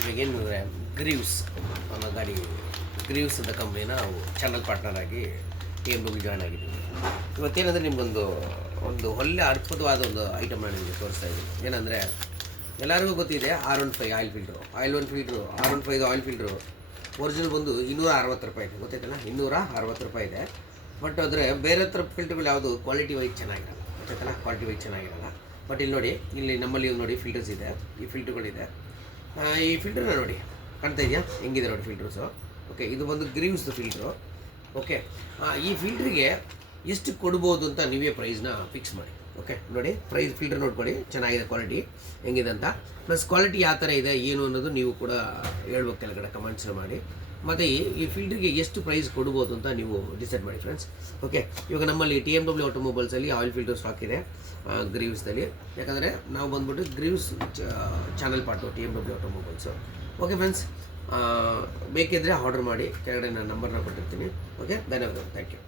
ಇವಾಗೇನು ಅಂದರೆ ಗ್ರೀವ್ಸ್ ಅನ್ನೋ ಗಾಡಿ ಗ್ರೀವ್ಸ್ ಅಂತ ಕಂಪ್ನಿನ ನಾವು ಚಾನಲ್ ಪಾರ್ಟ್ನರ್ ಆಗಿ TMW ಜಾಯ್ನ್ ಆಗಿದ್ದೀವಿ. ಇವತ್ತೇನಂದರೆ ನಿಮಗೊಂದು ಒಳ್ಳೆ ಅದ್ಭುತವಾದ ಒಂದು ಐಟಮ್ನ ನಿಮಗೆ ತೋರಿಸ್ತಾ ಇದ್ದೀನಿ. ಏನಂದರೆ ಎಲ್ಲರಿಗೂ ಗೊತ್ತಿದೆ R15 oil filter R15 oil filter original ಬಂದು ₹260 ಇದೆ, ಗೊತ್ತೈತಲ್ಲ, ₹260 ಇದೆ. ಬಟ್ ಆದರೆ ಬೇರೆ ಥರ ಫಿಲ್ಟ್ರುಗಳು ಯಾವುದು ಕ್ವಾಲಿಟಿ ವೈಸ್ ಚೆನ್ನಾಗಿರಲ್ಲ, ಗೊತ್ತೈತಲ್ಲ, ಕ್ವಾಲಿಟಿ ವೈಸ್ ಚೆನ್ನಾಗಿರಲ್ಲ. ಬಟ್ ಇಲ್ಲಿ ನೋಡಿ, ಇಲ್ಲಿ ನಮ್ಮಲ್ಲಿ ನೋಡಿ ಫಿಲ್ಟರ್ಸ್ ಇದೆ, ಈ ಫಿಲ್ಟ್ರುಗಳಿದೆ. ಈ ಫಿಲ್ಟ್ರನ್ನ ನೋಡಿ, ಕಾಣ್ತಾ ಇದೆಯಾ ಹೆಂಗಿದೆ ನೋಡಿ ಫಿಲ್ಟರ್ಸು. ಓಕೆ, ಇದು ಬಂದು ಗ್ರೀವ್ಸ್ ಫಿಲ್ಟ್ರು. ಓಕೆ, ಈ ಫಿಲ್ಟ್ರಿಗೆ ಎಷ್ಟು ಕೊಡ್ಬೋದು ಅಂತ ನೀವೇ ಪ್ರೈಸ್ನ ಫಿಕ್ಸ್ ಮಾಡಿ. ಓಕೆ ನೋಡಿ, ಪ್ರೈಸ್ ಫಿಲ್ಟರ್ ನೋಡ್ಕೊಳ್ಳಿ, ಚೆನ್ನಾಗಿದೆ ಕ್ವಾಲಿಟಿ ಹೆಂಗಿದೆ ಅಂತ, ಪ್ಲಸ್ ಕ್ವಾಲಿಟಿ ಯಾವ ಥರ ಇದೆ ಏನು ಅನ್ನೋದು ನೀವು ಕೂಡ ಹೇಳ್ಬೇಕು ಕೆಳಗಡೆ ಕಮೆಂಟ್ಸ್ನ ಮಾಡಿ. ಮತ್ತು ಈ ಫಿಲ್ಟ್ರಿಗೆ ಎಷ್ಟು ಪ್ರೈಸ್ ಕೊಡ್ಬೋದು ಅಂತ ನೀವು ಡಿಸೈಡ್ ಮಾಡಿ ಫ್ರೆಂಡ್ಸ್. ಓಕೆ, ಇವಾಗ ನಮ್ಮಲ್ಲಿ TMW ಆಟೋಮೊಬೈಲ್ಸಲ್ಲಿ ಆಯಿಲ್ ಫಿಲ್ಟರ್ ಸ್ಟಾಕ್ ಇದೆ ಗ್ರೀವ್ಸ್ದಲ್ಲಿ. ಯಾಕಂದರೆ ನಾವು ಬಂದ್ಬಿಟ್ಟು Greaves channel part TMW automobiles. Okay friends, ಬೇಕಿದ್ದರೆ ಆರ್ಡರ್ ಮಾಡಿ, ಕೆಳಗಡೆ ನಾನು ನಂಬರ್ನ ಕೊಟ್ಟಿರ್ತೀನಿ. ಓಕೆ, ಧನ್ಯವಾದ, ಥ್ಯಾಂಕ್ ಯು.